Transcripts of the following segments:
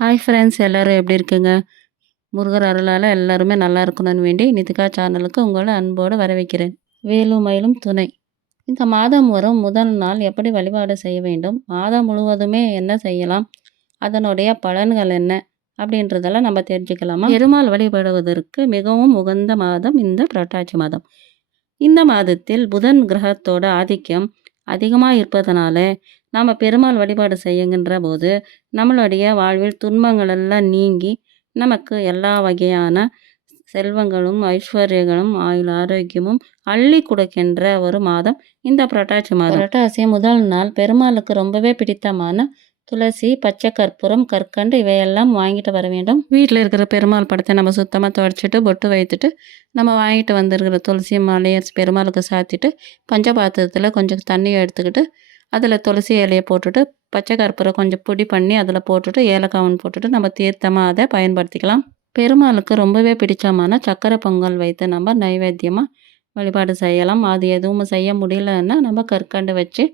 Hi friends எல்லோரும் எப்படி இருக்குங்க? முருகர் அருளால் எல்லாருமே நல்லா இருக்கணும்னு வேண்டி நிதிகா சேனலுக்கு உங்களை அன்போடு வரவேற்கிறேன். வேலும் மயிலும் துணை. இந்த மாதம் வரும் முதல் நாள் எப்படி வழிபாடு செய்ய வேண்டும்? மாதம் முழுவதுமே என்ன செய்யலாம்? அதனுடைய பலன்கள் என்ன? அப்படின்றதெல்லாம் நம்ம தெரிஞ்சுக்கலாமா? பெருமாள் வழிபடுவதற்கு மிகவும் உகந்த மாதம் இந்த புரட்டாட்சி மாதம். இந்த மாதத்தில் புதன் கிரகத்தோட ஆதிக்கம் அதிகமாக இருப்பதனால நாம் பெருமாள் வழிபாடு செய்யுங்கின்ற போது நம்மளுடைய வாழ்வில் துன்பங்கள் எல்லாம் நீங்கி நமக்கு எல்லா வகையான செல்வங்களும் ஐஸ்வர்யங்களும் ஆயுள் ஆரோக்கியமும் அள்ளி கொடுக்கின்ற ஒரு மாதம் இந்த புரட்டாசி மாதம். புரட்டாசி முதல் நாள் பெருமாளுக்கு ரொம்பவே பிடித்தமான துளசி பச்சை கற்பூரம் கற்கண்டு இவையெல்லாம் வாங்கிட்டு வர வேண்டும். வீட்டில் இருக்கிற பெருமாள் படத்தை நம்ம சுத்தமாக துடைச்சிட்டு பொட்டு வைத்துட்டு நம்ம வாங்கிட்டு வந்திருக்கிற துளசி மாலையை பெருமாளுக்கு சாத்திட்டு பஞ்சபாத்திரத்தில் கொஞ்சம் தண்ணியை எடுத்துக்கிட்டு அதில் துளசி இலையை போட்டுட்டு பச்சை கற்பூரம் கொஞ்சம் பொடி பண்ணி அதில் போட்டுட்டு ஏலக்காவன் போட்டுட்டு நம்ம தீர்த்தமாக அதை பயன்படுத்திக்கலாம். பெருமாளுக்கு ரொம்பவே பிடிச்சமான சக்கரை பொங்கல் வைத்து நம்ம நைவேத்தியமாக வழிபாடு செய்யலாம். அது எதுவும் செய்ய முடியலன்னா நம்ம கற்கண்டு வச்சு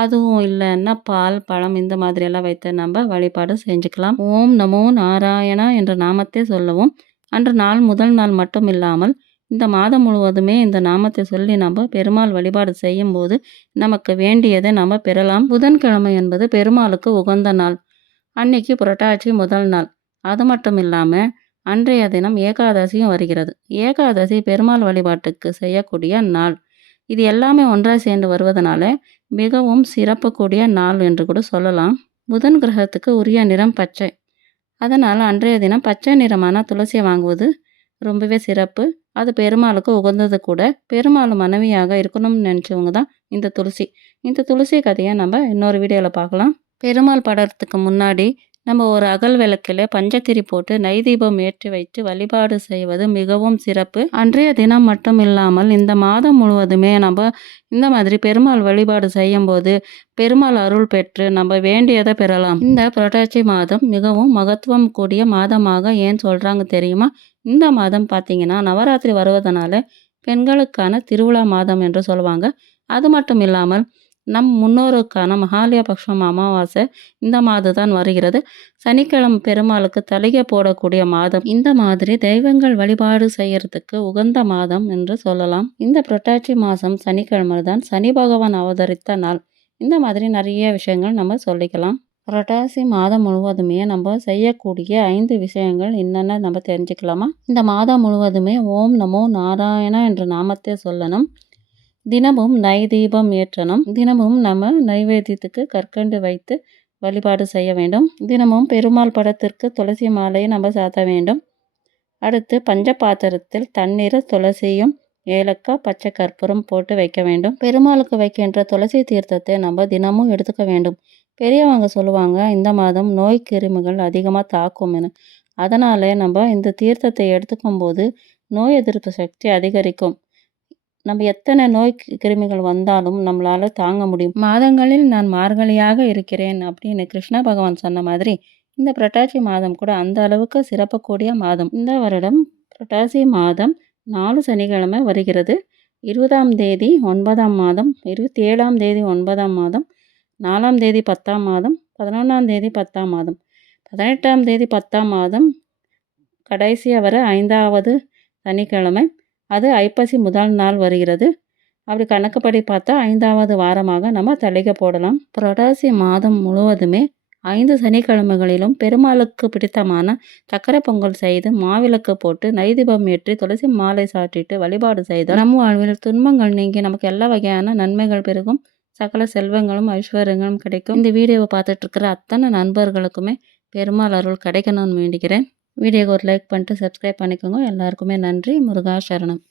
அதுவும் இல்லைன்னா பால் பழம் இந்த மாதிரியெல்லாம் வைத்து நம்ம வழிபாடு செஞ்சுக்கலாம். ஓம் நமோ நாராயணா என்ற நாமத்தை சொல்லவும் அன்று நாள் முதல் நாள் மட்டும் இல்லாமல் இந்த மாதம் முழுவதுமே இந்த நாமத்தை சொல்லி நம்ம பெருமாள் வழிபாடு செய்யும்போது நமக்கு வேண்டியதை நம்ம பெறலாம். புதன்கிழமை என்பது பெருமாளுக்கு உகந்த நாள். அன்னைக்கு புரட்டாட்சி முதல் நாள். அது மட்டும் இல்லாமல் அன்றைய தினம் ஏகாதசியும் வருகிறது. ஏகாதசி பெருமாள் வழிபாட்டுக்கு செய்யக்கூடிய நாள். இது எல்லாமே ஒன்றாக சேர்ந்து வருவதனால மிகவும் சிறப்புக்கூடிய நாள் என்று கூட சொல்லலாம். புதன் கிரகத்துக்கு உரிய நிறம் பச்சை. அதனால் அன்றைய தினம் பச்சை நிறமான துளசியை வாங்குவது ரொம்பவே சிறப்பு. அது பெருமாளுக்கு உகந்தது கூட. பெருமாள் மனைவியாக இருக்கணும்னு நினச்சவங்க தான் இந்த துளசி. இந்த துளசி கதையை நம்ம இன்னொரு வீடியோவில் பார்க்கலாம். பெருமாள் படத்துக்கு முன்னாடி நம்ம ஒரு அகல் விளக்கில் பஞ்சத்திரி போட்டு நைதீபம் ஏற்றி வைத்து வழிபாடு செய்வது மிகவும் சிறப்பு. அன்றைய தினம் மட்டும் இல்லாமல் இந்த மாதம் முழுவதுமே நம்ம இந்த மாதிரி பெருமாள் வழிபாடு செய்யும் போது பெருமாள் அருள் பெற்று நம்ம வேண்டியதை பெறலாம். இந்த புரட்டாசி மாதம் மிகவும் மகத்துவம் கூடிய மாதமாக ஏன் சொல்கிறாங்க தெரியுமா? இந்த மாதம் பார்த்தீங்கன்னா நவராத்திரி வருவதனால பெண்களுக்கான திருவிழா மாதம் என்று சொல்லுவாங்க. அது மட்டும் இல்லாமல் நம் முன்னோருக்கான மகாலயபக்ஷம் அமாவாசை இந்த மாதம் தான் வருகிறது. சனிக்கிழமை பெருமாளுக்கு தலிகை போடக்கூடிய மாதம். இந்த மாதிரி தெய்வங்கள் வழிபாடு செய்யறதுக்கு உகந்த மாதம் என்று சொல்லலாம். இந்த புரட்டாட்சி மாதம் சனிக்கிழமை தான் சனி பகவான் அவதரித்த நாள். இந்த மாதிரி நிறைய விஷயங்கள் நம்ம சொல்லிக்கலாம். புரட்டாசி மாதம் முழுவதுமே நம்ம செய்யக்கூடிய ஐந்து விஷயங்கள் என்னென்ன நம்ம தெரிஞ்சுக்கலாமா? இந்த மாதம் முழுவதுமே ஓம் நமோ நாராயணா என்ற நாமத்தை சொல்லணும். தினமும் நை தீபம் ஏற்றணும். தினமும் நம்ம நைவேத்தியத்துக்கு கற்கண்டு வைத்து வழிபாடு செய்ய வேண்டும். தினமும் பெருமாள் படத்திற்கு துளசி மாலையை நம்ம சாத்த வேண்டும். அடுத்து பஞ்ச பாத்திரத்தில் தண்ணீர் துளசியும் ஏலக்காய் பச்சை கற்பூரம் போட்டு வைக்க வேண்டும். பெருமாளுக்கு வைக்கின்ற துளசி தீர்த்தத்தை நம்ம தினமும் எடுத்துக்க வேண்டும். பெரியவங்க சொல்லுவாங்க இந்த மாதம் நோய் கிருமிகள் அதிகமாக தாக்கும்னு. அதனால் நம்ம இந்த தீர்த்தத்தை எடுத்துக்கும் போது நோய் எதிர்ப்பு சக்தி அதிகரிக்கும். நம்ம எத்தனை நோய் கிருமிகள் வந்தாலும் நம்மளால் தாங்க முடியும். மாதங்களில் நான் மார்கழியாக இருக்கிறேன் அப்படின்னு கிருஷ்ண பகவான் சொன்ன மாதிரி இந்த புரட்டாசி மாதம் கூட அந்த அளவுக்கு சிறப்பக்கூடிய மாதம். இந்த வருடம் புரட்டாசி மாதம் நாலு சனிக்கிழமை வருகிறது. இருபதாம் தேதி ஒன்பதாம் மாதம் இருபத்தி ஏழாம் தேதி ஒன்பதாம் மாதம் நாலாம் தேதி பத்தாம் மாதம் பதினொன்றாம் தேதி பத்தாம் மாதம். பதினெட்டாம் தேதி பத்தாம் மாதம் கடைசியாக வர ஐந்தாவது சனிக்கிழமை அது ஐப்பசி முதல் நாள் வருகிறது. அப்படி கணக்குப்படி பார்த்தா ஐந்தாவது வாரமாக நம்ம தளிகை போடலாம். புரட்டாசி மாதம் முழுவதுமே ஐந்து சனிக்கிழமைகளிலும் பெருமாளுக்கு பிடித்தமான சக்கரை பொங்கல் செய்து மாவிளக்கு போட்டு நைதீபம் ஏற்றி துளசி மாலை சாற்றிட்டு வழிபாடு செய்தால் நம் வாழ்வில் துன்பங்கள் நீங்கி நமக்கு எல்லா வகையான நன்மைகள் பெருகும். சகல செல்வங்களும் ஐஸ்வர்யங்களும் கிடைக்கும். இந்த வீடியோவை பார்த்துட்டு இருக்கிற அத்தனை நண்பர்களுக்குமே பெருமாள் அருள் கிடைக்கணும்னு வேண்டிக்கிறேன். வீடியோக்கு ஒரு லைக் பண்ணிட்டு சப்ஸ்கிரைப் பண்ணிக்கோங்க. எல்லாருக்குமே நன்றி. முருகா சரணம்.